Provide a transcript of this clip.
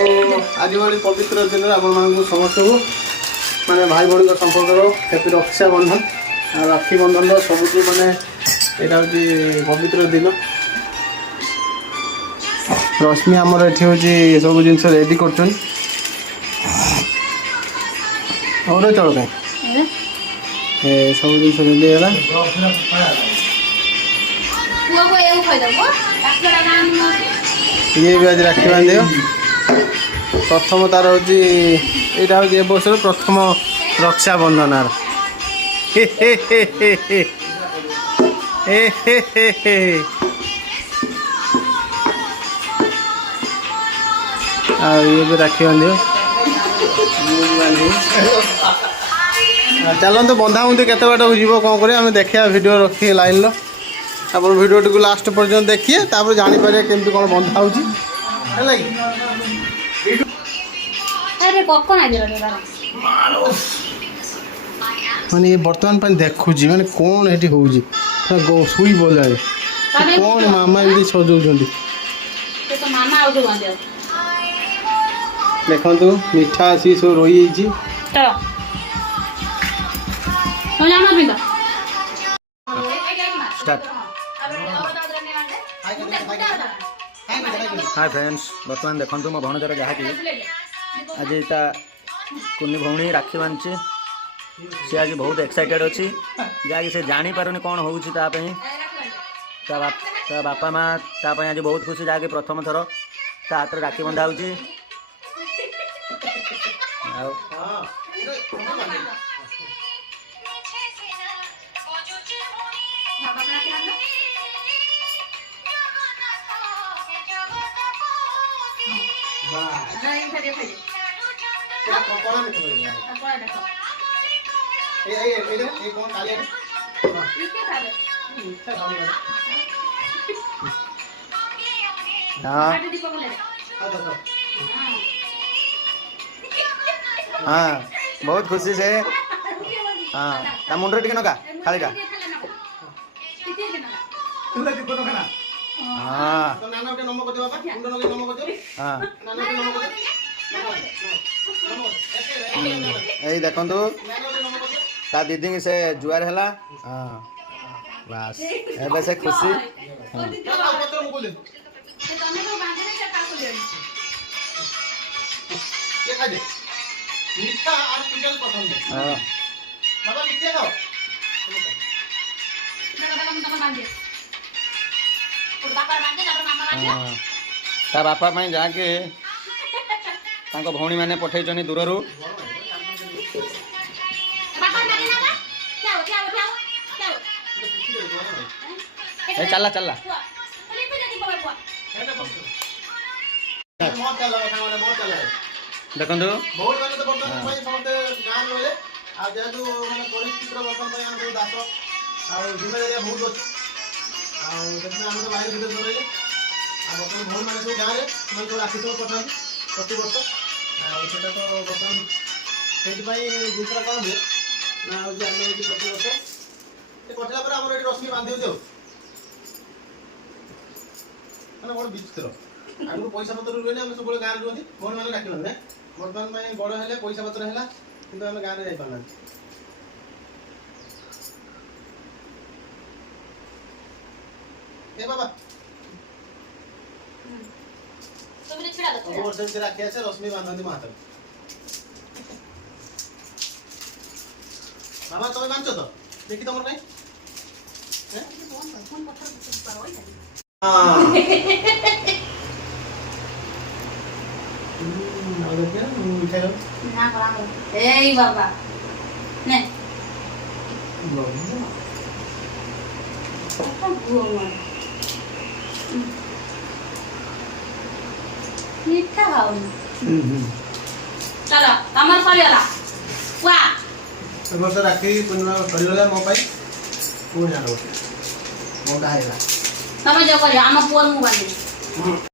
आज भाई पवित्र दिन आप समस्त को माने भाई भाई संपर्क हैप्पी रक्षा बंधन राखी बंधन सब माने यहाँ हूँ पवित्र दिन रश्मि आमर ये हूँ सब जिन रेडी कर चल कहीं सब जिन रेडी है ये भी आज राखी बांध प्रथम तार हूँ यहाँ हूँ वर्ष प्रथम रक्षाबंधन ये भी राखी बांध चलते बंधा बुंदी केत बाट जीव कौन कर देखा वीडियो रखिए लाइन लो आप वीडियो टी लास्ट पर्यटन देखिए तापर जानीपर केमती कौन बंधा हो माने ये बर्तमान पानी देखुची माने कौन ये हूँ शुई बोला कौन मामा ये सजाऊँ देखु मिठा आसी सब रही हाय फ्रेंड्स बर्तमान देखो मो भणजार जहाँकि आज कुनी भौणी राखी बांधि सी आज बहुत एक्साइटेड अच्छी जहाँकि से जापार कौन हो बापा माँ आज बहुत खुशी जहाँकि प्रथम थर हाथ में राखी बंधा हो हाँ बहुत खुशी से हाँ मुंडे टिके नका खाली यही देखु ता दीदी से जुआर है बस ए से खुशी ता बापा जाके भौणी मैंने पठे दूर रू चला चला देखो भौणी मैंने सब गाँव में राखी सब पठाती प्रति वर्ष आटा तो बर्तमान से जिनसा कौन हुए ना हूँ आम प्रति वर्ष पठला पर आम रश्मि बांधि हो मैंने बड़ विचित्र आगु पैसा पत्र रुए आम सब गाँव रुहति भौणी मैंने राखी बांधे बर्तमान बड़ है पैसा पत्र है कि आम गाँव में जापार बाबा राखी आसे रश्मि बांधती मो हाथ मामा तुम बांध तो देखी तुम बाबा मीठा खाओ चलो कमर सरीगला वर्ष राखी पूर्णिमा सरीगला मो पुणी आना गोटे मोटा है तमें जो कर आम पुअर मु बांधि